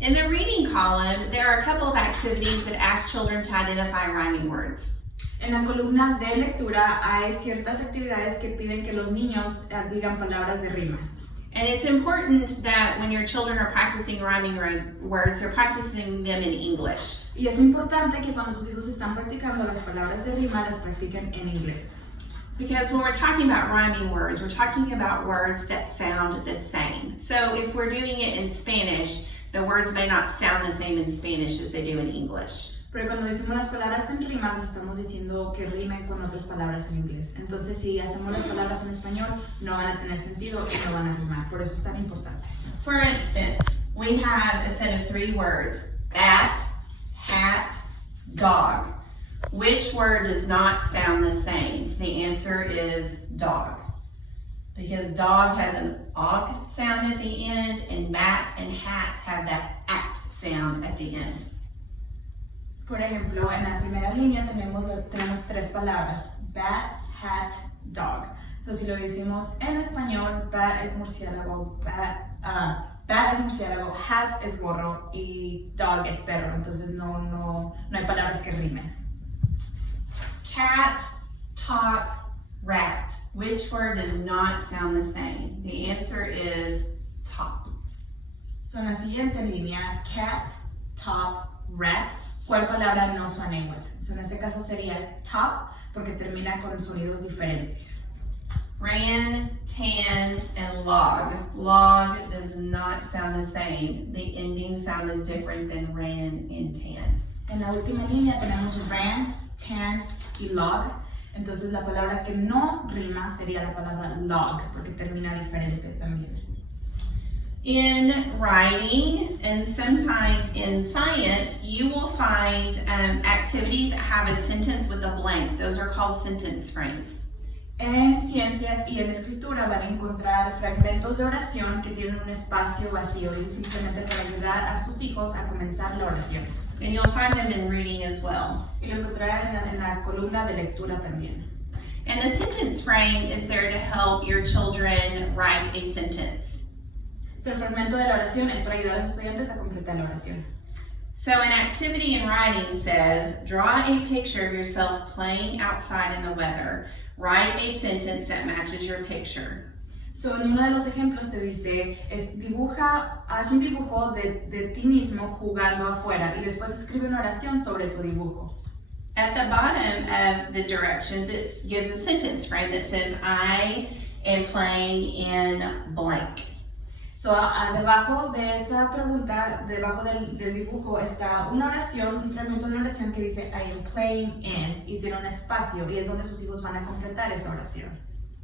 In the reading column, there are a couple of activities that ask children to identify rhyming words. En la columna de lectura hay ciertas actividades que piden que los niños digan palabras de rimas. And it's important that when your children are practicing rhyming words, they're practicing them in English. Y es importante que cuando sus hijos están practicando las palabras de rima, las practiquen en inglés. Because when we're talking about rhyming words, we're talking about words that sound the same. So if we're doing it in Spanish, the words may not sound the same in Spanish as they do in English. Pero cuando decimos las palabras en rima, nos estamos diciendo que rimen con otras palabras en inglés. Entonces, si hacemos las palabras en español, no van a tener sentido y no van a rimar. Por eso es tan importante. For instance, we have a set of 3 words: bat, hat, dog. Which word does not sound the same? The answer is dog. Because dog has an og sound at the end, and bat and hat have that at sound at the end. Por ejemplo, en la primera línea tenemos 3 palabras: bat, hat, dog. Entonces, si lo decimos en español, bat es murciélago, bat es murciélago, hat es gorro y dog es perro. Entonces, no hay palabras que rimen. Cat, top, rat. Which word does not sound the same? The answer is top. So, en la siguiente línea, cat, top, rat. ¿Cuál palabra no suena igual? So, en este caso sería top porque termina con sonidos diferentes. Ran, tan, and log. Log does not sound the same. The ending sound is different than ran and tan. En la última línea tenemos ran, tan y log. Entonces la palabra que no rima sería la palabra log porque termina diferente también. In writing and sometimes in science, you will find activities that have a sentence with a blank. Those are called sentence frames. En ciencias y en escritura van a encontrar fragmentos de oración que tienen un espacio vacío y simplemente para ayudar a sus hijos a comenzar la oración. And you'll find them in reading as well. Y lo encontrarán en la columna de lectura también. And the sentence frame is there to help your children write a sentence. So, el fragmento de la oración es para ayudar a los estudiantes a completar la oración. So an activity in writing says, draw a picture of yourself playing outside in the weather. Write a sentence that matches your picture. So, en uno de los ejemplos te dice, haz un dibujo de ti mismo jugando afuera y después escribe una oración sobre tu dibujo. At the bottom of the directions, it gives a sentence frame that says, I am playing in blank. So, debajo de esa pregunta, debajo del dibujo está una oración, un fragmento de una oración que dice I am playing in y tiene un espacio y es donde sus hijos van a completar esa oración.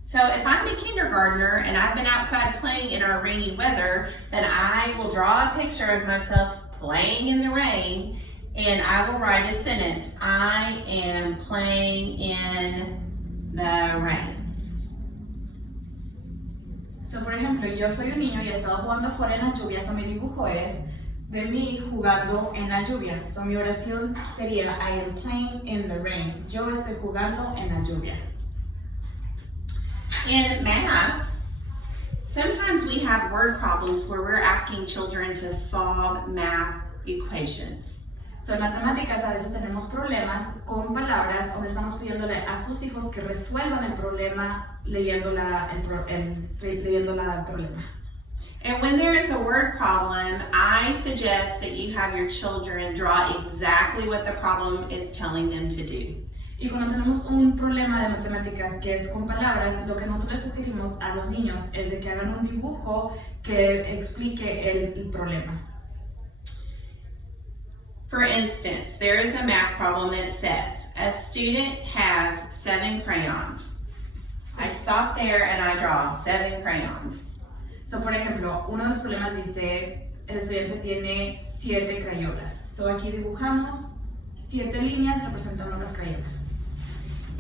So if I'm a kindergartner and I've been outside playing in our rainy weather, then I will draw a picture of myself playing in the rain and I will write a sentence. I am playing in the rain. So, por ejemplo, yo soy un niño y he estado jugando afuera en la lluvia, so mi dibujo es de mí jugando en la lluvia. So, mi oración sería I am playing in the rain. Yo estoy jugando en la lluvia. In math, sometimes we have word problems where we're asking children to solve math equations. So, en matemáticas a veces tenemos problemas con palabras donde estamos pidiéndole a sus hijos que resuelvan el problema leyendo el problema. And when there is a word problem, I suggest that you have your children draw exactly what the problem is telling them to do. Y cuando tenemos un problema de matemáticas que es con palabras, lo que nosotros les sugerimos a los niños es de que hagan un dibujo que explique el problema. For instance, there is a math problem that says, a student has 7 crayons. I stop there and I draw 7 crayons. So, por ejemplo, uno de los problemas dice, el estudiante tiene 7 crayolas. So, aquí dibujamos 7 líneas representando las crayolas.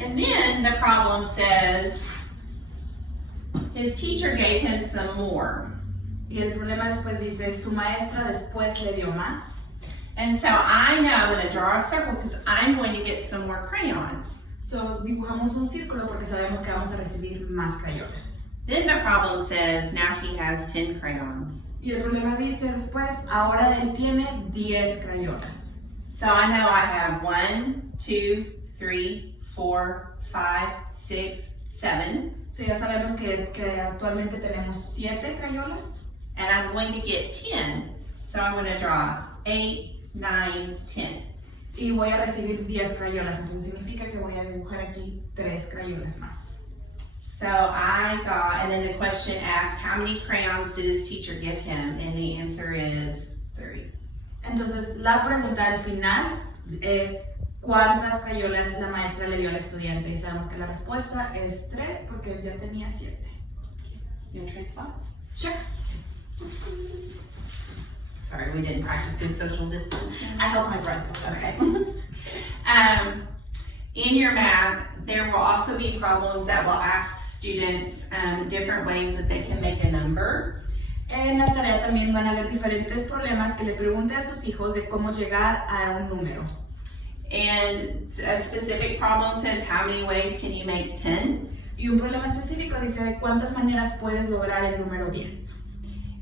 And then the problem says, his teacher gave him some more. Y el problema después dice, su maestra después le dio más. And so I know I'm going to draw a circle because I'm going to get some more crayons. So, dibujamos un círculo porque sabemos que vamos a recibir más crayolas. Then the problem says now he has 10 crayons. Y el problema dice después, ahora él tiene 10 crayolas. So I know I have 1, 2, 3, 4, 5, 6, 7. So ya sabemos que actualmente tenemos 7 crayolas. And I'm going to get 10. So I'm going to draw 8, 9, 10. Y voy a recibir 10 crayolas, entonces significa que voy a dibujar aquí 3 crayolas más. So I got, and then the question asks, how many crayons did his teacher give him? And the answer is 3. Entonces la pregunta al final es ¿cuántas crayolas la maestra le dio al estudiante? Y sabemos que la respuesta es 3 porque él ya tenía 7. You want to trade spots? Sure. Sorry, we didn't practice good social distancing. I held my breath. Okay. In your math, there will also be problems that will ask students different ways that they can make a number. En la tarea también van a haber diferentes problemas que le pregunte a sus hijos de cómo llegar a un número. And a specific problem says, how many ways can you make 10? Y un problema específico dice de cuántas maneras puedes lograr el número 10.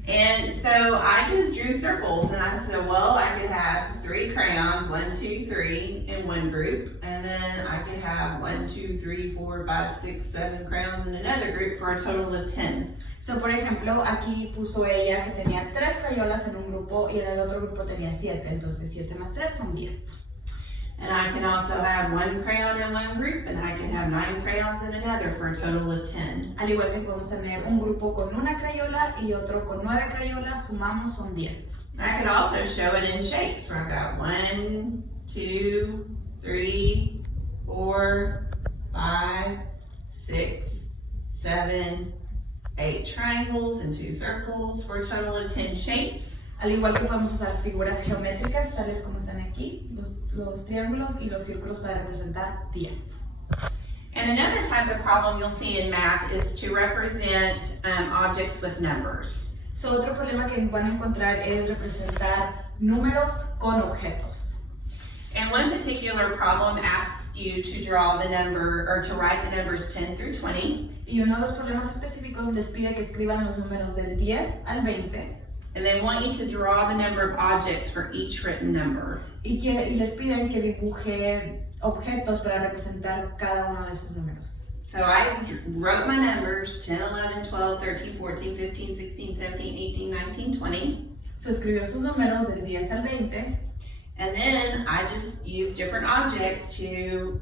And so I just drew circles and I said, well, I could have 3 crayons, 1, 2, 3 in one group, and then I could have 1, 2, 3, 4, 5, 6, 7 crayons in another group for a total of 10. So, por ejemplo, aquí puso ella que tenía 3 crayolas en un grupo y en el otro grupo tenía 7, entonces 7 más 3 son 10. And I can also have 1 crayon in one group and I can have 9 crayons in another for a total of 10. Al igual que podemos tener un grupo con una crayola y otro con 9 crayolas, sumamos son 10. I could also show it in shapes where I've got 1, 2, 3, 4, 5, 6, 7, 8 triangles and 2 circles for a total of 10 shapes. Al igual que podemos usar figuras geométricas, tales como están aquí, los triángulos y los círculos para representar 10. And another type of problem you'll see in math is to represent objects with numbers. So, otro problema que van a encontrar es representar números con objetos. And one particular problem asks you to draw the number, or to write the numbers 10 through 20. Y uno de los problemas específicos les pide que escriban los números del 10 al 20. And they want you to draw the number of objects for each written number. Y les piden que dibuje objetos para representar cada uno de esos números. So I wrote my numbers 10, 11, 12, 13, 14, 15, 16, 17, 18, 19, 20. So escribió sus números del 10 al 20. And then I just used different objects to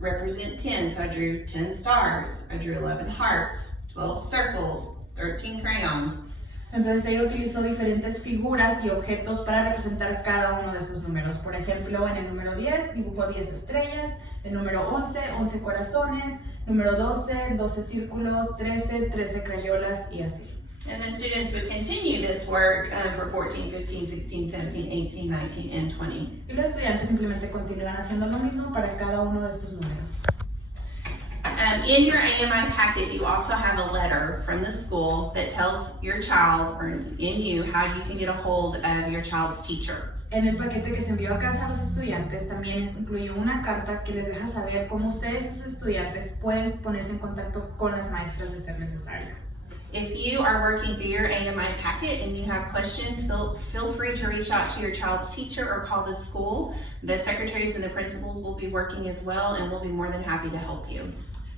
represent 10. So I drew 10 stars, I drew 11 hearts, 12 circles, 13 crayons. Entonces ella utilizó diferentes figuras y objetos para representar cada uno de esos números. Por ejemplo, en el número 10 dibujó 10 estrellas, el número 11, 11 corazones, número 12, 12 círculos, 13, 13 crayolas y así. And the students would continue this work for 14, 15, 16, 17, 18, 19, and 20. Y los estudiantes simplemente continúan haciendo lo mismo para cada uno de estos números. In your AMI packet, you also have a letter from the school that tells your child, or in you, how you can get a hold of your child's teacher. En el paquete que se envió a casa a los estudiantes también incluye una carta que les deja saber cómo ustedes y sus estudiantes pueden ponerse en contacto con las maestras de ser necesario. If you are working through your AMI packet and you have questions, feel free to reach out to your child's teacher or call the school. The secretaries and the principals will be working as well, and we'll be more than happy to help you.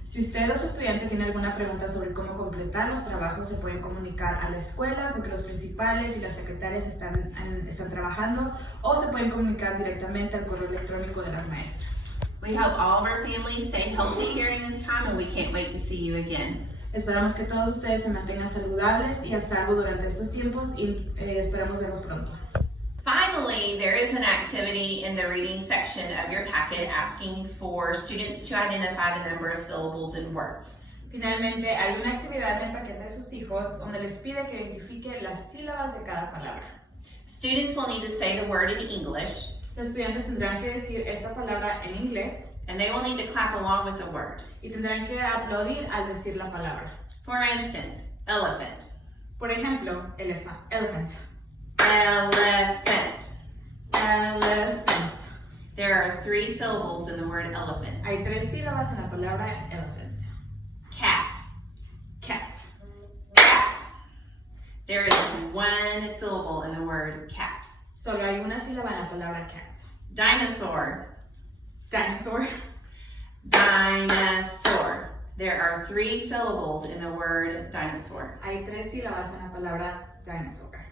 Si usted o su estudiante tiene alguna pregunta sobre cómo completar los trabajos, se pueden comunicar a la escuela porque los principales y las secretarias están trabajando, o se pueden comunicar directamente al correo electrónico de las maestras. We hope all of our families stay healthy during this time, and we can't wait to see you again. Esperamos que todos ustedes se mantengan saludables y a salvo durante estos tiempos y esperamos verlos pronto. Finally, there is an activity in the reading section of your packet asking for students to identify the number of syllables in words. Finalmente, hay una actividad en el paquete de sus hijos donde les pide que identifique las sílabas de cada palabra. Students will need to say the word in English. Los estudiantes tendrán que decir esta palabra en inglés. And they will need to clap along with the word. Y tendrán que aplaudir al decir la palabra. For instance, elephant. Por ejemplo, elephant. Elephant. Elephant. There are 3 syllables in the word elephant. Hay 3 sílabas en la palabra elephant. Cat. Cat. one syllable in the word cat. Solo hay una sílaba en la palabra cat. Dinosaur. Dinosaur. Dinosaur. There are 3 syllables in the word dinosaur. Hay 3 sílabas en la palabra dinosaur.